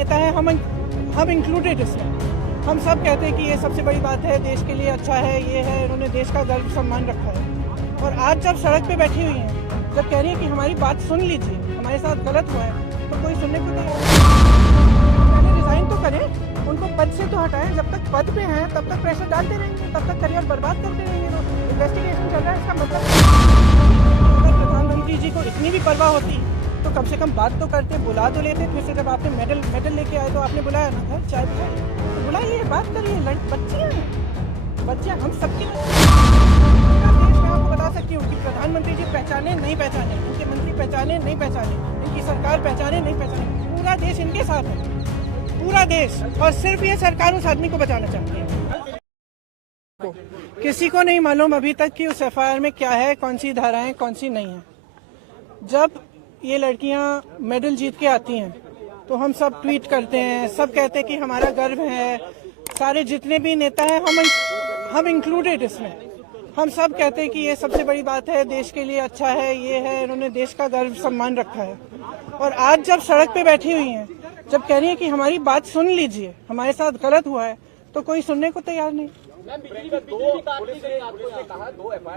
नेता है हम इंक्लूडेड इसमें। हम सब कहते हैं कि ये सबसे बड़ी बात है, देश के लिए अच्छा है, ये है, इन्होंने देश का गर्व सम्मान रखा है। और आज जब सड़क पे बैठी हुई हैं, जब कह रही है कि हमारी बात सुन लीजिए, हमारे साथ गलत हुआ है, तो कोई सुनने को तैयार नहीं। पहले रिजाइन तो करें, उनको पद से तो हटाएं। जब तक पद पे हैं तब तक प्रेशर डालते रहेंगे, तब तक करियर बर्बाद करते रहेंगे। तो इन्वेस्टिगेशन चल रहा है, इसका मतलब अगर प्रधानमंत्री जी को इतनी भी परवाह होती तो कम से कम बात तो करते, बुला तो लेते। फिर से जब आपने मेडल लेके आए तो आपने बुलाया ना घर चाय पिलाइए, तो बुलाइए, बात करिए। बच्चियाँ हम सबकी देश में आपको बता सकती हूँ कि प्रधानमंत्री जी पहचाने नहीं पहचाने, इनके मंत्री पहचाने नहीं पहचाने, इनकी सरकार पहचाने नहीं पहचाने, पूरा देश इनके साथ है, पूरा देश। और सिर्फ ये सरकार उस आदमी को बचाना चाहती है। किसी को नहीं मालूम अभी तक कि उस एफआईआर में क्या है, कौन सी धाराएं, कौन सी नहीं है। जब ये लड़कियां मेडल जीत के आती हैं तो हम सब ट्वीट करते हैं, सब कहते हैं कि हमारा गर्व है। सारे जितने भी नेता हैं हम इंक्लूडेड इसमें। हम सब कहते हैं कि ये सबसे बड़ी बात है, देश के लिए अच्छा है, ये है, इन्होंने देश का गर्व सम्मान रखा है। और आज जब सड़क पे बैठी हुई हैं, जब कह रही है कि हमारी बात सुन लीजिए, हमारे साथ गलत हुआ है, तो कोई सुनने को तैयार नहीं।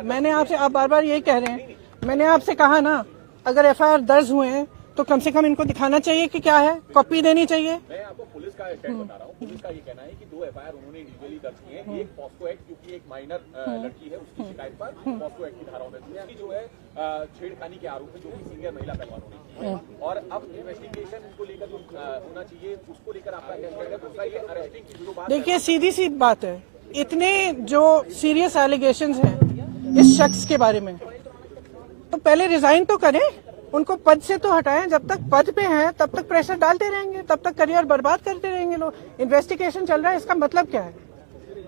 मैंने आपसे, आप बार बार यही कह रहे हैं, मैंने आपसे कहा ना, अगर एफआईआर दर्ज हुए हैं तो कम से कम इनको दिखाना चाहिए कि क्या है, कॉपी देनी चाहिए। मैं आपको पुलिस का स्टैंड बता रहा हूँ। पुलिस का ये कहना है कि 2 एफआईआर उन्होंने इंडिविजुअली दर्ज किए हैं। एक पॉस्को एक्ट, क्योंकि एक माइनर लड़की है, उसकी शिकायत पर पॉस्को एक्ट की धाराओं में उसकी जो है छेड़खानी के आरोप है, जो कि सीनियर महिला पहलवानों ने। और अब इन्वेस्टिगेशन को लेकर जो होना चाहिए, उसको लेकर आपका क्या कहना है? दूसरा ये अरेस्टिंग की जो बात, देखिए सीधी सी बात है, इतने जो सीरियस एलिगेशंस हैं इस शख्स के बारे में, तो पहले रिजाइन तो करें, उनको पद से तो हटाएं। जब तक पद पे हैं तब तक प्रेशर डालते रहेंगे, तब तक करियर बर्बाद करते रहेंगे लोग। इन्वेस्टिगेशन चल रहा है, इसका मतलब क्या है?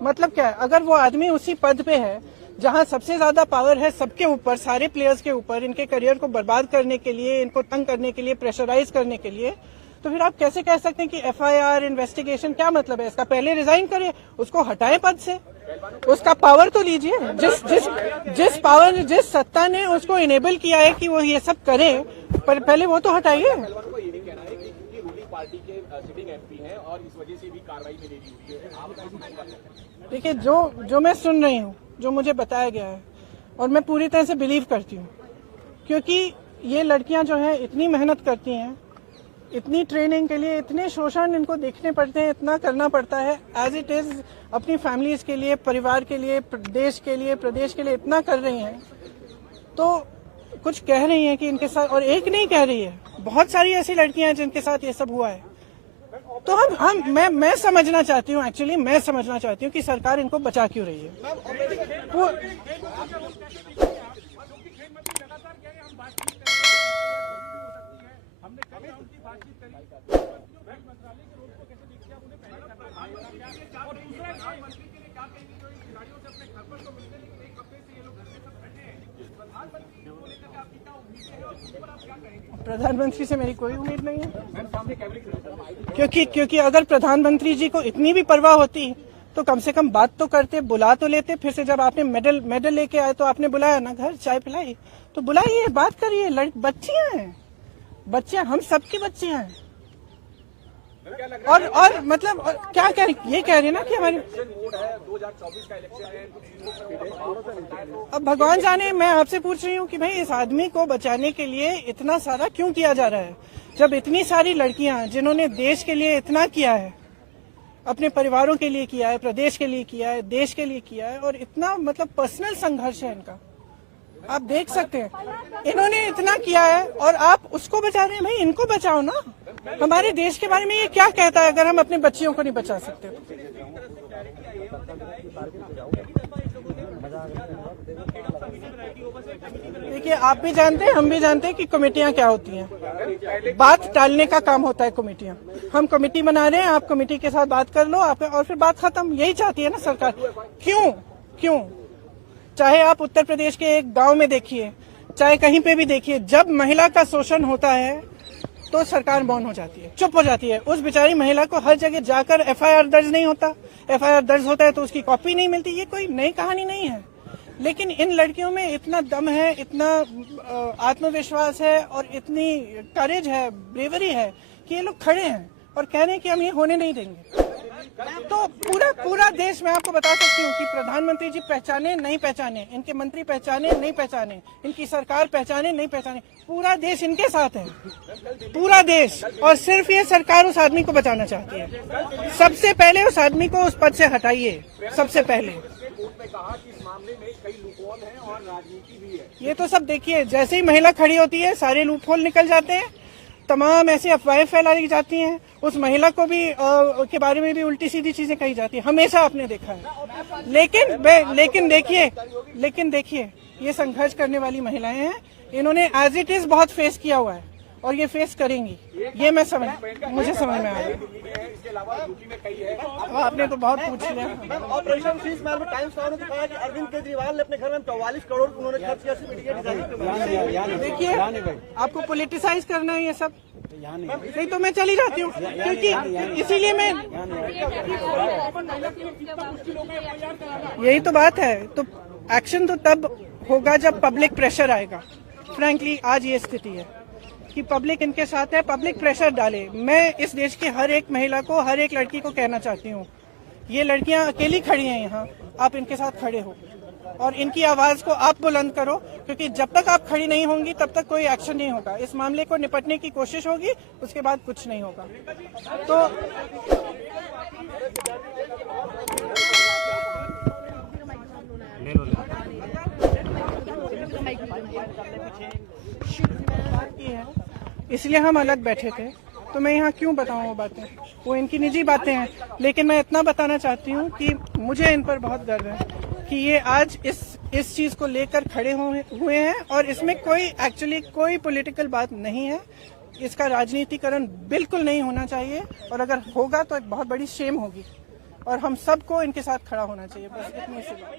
मतलब क्या है? अगर वो आदमी उसी पद पे है जहां सबसे ज्यादा पावर है सबके ऊपर, सारे प्लेयर्स के ऊपर, इनके करियर को बर्बाद करने के लिए, इनको तंग करने के लिए, प्रेशराइज करने के लिए, तो फिर आप कैसे कह सकते हैं कि एफआईआर इन्वेस्टिगेशन? क्या मतलब है इसका? पहले रिजाइन करिए, उसको हटाएं पद से, उसका पावर तो लीजिए। जिस पावर, जिस सत्ता ने उसको इनेबल किया है कि वो ये सब करे, पर पहले वो तो हटाइए। देखिए, जो मैं सुन रही हूँ, जो मुझे बताया गया है, और मैं पूरी तरह से बिलीव करती हूँ, क्योंकि ये लड़कियां जो है इतनी मेहनत करती हैं, इतनी ट्रेनिंग के लिए, इतने शोषण इनको देखने पड़ते हैं, इतना करना पड़ता है एज इट इज, अपनी फैमिलीज के लिए, परिवार के लिए, देश के लिए, प्रदेश के लिए इतना कर रही हैं, तो कुछ कह रही हैं कि इनके साथ, और एक नहीं कह रही है, बहुत सारी ऐसी लड़कियां हैं जिनके साथ ये सब हुआ है। तो मैं समझना चाहती हूँ, एक्चुअली मैं समझना चाहती हूँ कि सरकार इनको बचा क्यों रही है। प्रधानमंत्री से मेरी कोई उम्मीद नहीं है, क्योंकि अगर प्रधानमंत्री जी को इतनी भी परवाह होती तो कम से कम बात तो करते, बुला तो लेते। फिर से जब आपने मेडल लेके आए तो आपने बुलाया ना घर चाय पिलाई, तो बुलाइए, बात करिए। बच्चियां हम सबकी बच्चियां हैं। और मतलब क्या कह रही, ये कह रही है ना कि हमारी 2024 का इलेक्शन है, अब भगवान जाने। मैं आपसे पूछ रही हूँ कि भाई इस आदमी को बचाने के लिए इतना सारा क्यों किया जा रहा है, जब इतनी सारी लड़कियां जिन्होंने देश के लिए इतना किया है, अपने परिवारों के लिए किया है, प्रदेश के लिए किया है, देश के लिए किया है, और इतना मतलब पर्सनल संघर्ष है इनका, आप देख सकते हैं। इन्होंने इतना किया है और आप उसको बचा रहे हैं। भाई इनको बचाओ ना। हमारे देश के बारे में ये क्या कहता है अगर हम अपनी बच्चियों को नहीं बचा सकते? देखिए, आप भी जानते हैं, हम भी जानते हैं कि कमेटियां क्या होती हैं। बात टालने का काम होता है कमेटियां। हम कमेटी बना रहे हैं, आप कमेटी के साथ बात कर लो आप, और फिर बात खत्म। यही चाहती है ना सरकार। क्यों? चाहे आप उत्तर प्रदेश के एक गांव में देखिए, चाहे कहीं पे भी देखिए, जब महिला का शोषण होता है तो सरकार मौन हो जाती है, चुप हो जाती है। उस बेचारी महिला को हर जगह जाकर एफआईआर दर्ज नहीं होता, एफआईआर दर्ज होता है तो उसकी कॉपी नहीं मिलती। ये कोई नई कहानी नहीं है, लेकिन इन लड़कियों में इतना दम है, इतना आत्मविश्वास है और इतनी करेज है, ब्रेवरी है कि ये लोग खड़े हैं। और कह रहे हैं कि हम ये होने नहीं देंगे। तो पूरा देश, मैं आपको बता सकती हूँ कि प्रधानमंत्री जी पहचाने नहीं पहचाने, इनके मंत्री पहचाने नहीं पहचाने, इनकी सरकार पहचाने नहीं पहचाने, पूरा देश इनके साथ है, पूरा देश। और सिर्फ ये सरकार उस आदमी को बचाना चाहती है। सबसे पहले उस आदमी को उस पद से हटाइए, सबसे पहले। ये तो सब देखिए, जैसे ही महिला खड़ी होती है सारे लूपहोल निकल जाते हैं, तमाम ऐसी अफवाहें फैलाई जाती हैं, उस महिला को भी के बारे में भी उल्टी सीधी चीजें कही जाती है, हमेशा आपने देखा है। लेकिन देखिए ये संघर्ष करने वाली महिलाएं हैं, इन्होंने एज इट इज बहुत फेस किया हुआ है और ये फेस करेंगी, ये मुझे समझ में आ रहा है। आपने तो बहुत पूछ लिया। ऑपरेशन शीश महल में टाइम्स नाउ ने दिखाया कि अरविंद केजरीवाल ने अपने घर में 44 करोड़ उन्होंने खर्च किया। देखिए, आपको पॉलिटिसाइज करना है ये सब, नहीं तो मैं चली जाती हूँ, क्योंकि इसीलिए मैं, यही तो बात है। तो एक्शन तो तब होगा जब पब्लिक प्रेशर आएगा। फ्रैंकली आज ये स्थिति है कि पब्लिक इनके साथ है, पब्लिक प्रेशर डाले। मैं इस देश की हर एक महिला को, हर एक लड़की को कहना चाहती हूँ, ये लड़कियां अकेली खड़ी हैं यहाँ, आप इनके साथ खड़े हो और इनकी आवाज को आप बुलंद करो, क्योंकि जब तक आप खड़ी नहीं होंगी तब तक कोई एक्शन नहीं होगा। इस मामले को निपटने की कोशिश होगी, उसके बाद कुछ नहीं होगा। तो इसलिए हम अलग बैठे थे। तो मैं यहाँ क्यों बताऊँ वो बातें, वो इनकी निजी बातें हैं। लेकिन मैं इतना बताना चाहती हूँ कि मुझे इन पर बहुत गर्व है कि ये आज इस चीज को लेकर खड़े हुए हैं और इसमें कोई पॉलिटिकल बात नहीं है। इसका राजनीतिकरण बिल्कुल नहीं होना चाहिए, और अगर होगा तो एक बहुत बड़ी शेम होगी और हम सबको इनके साथ खड़ा होना चाहिए। बस इतनी सी बात।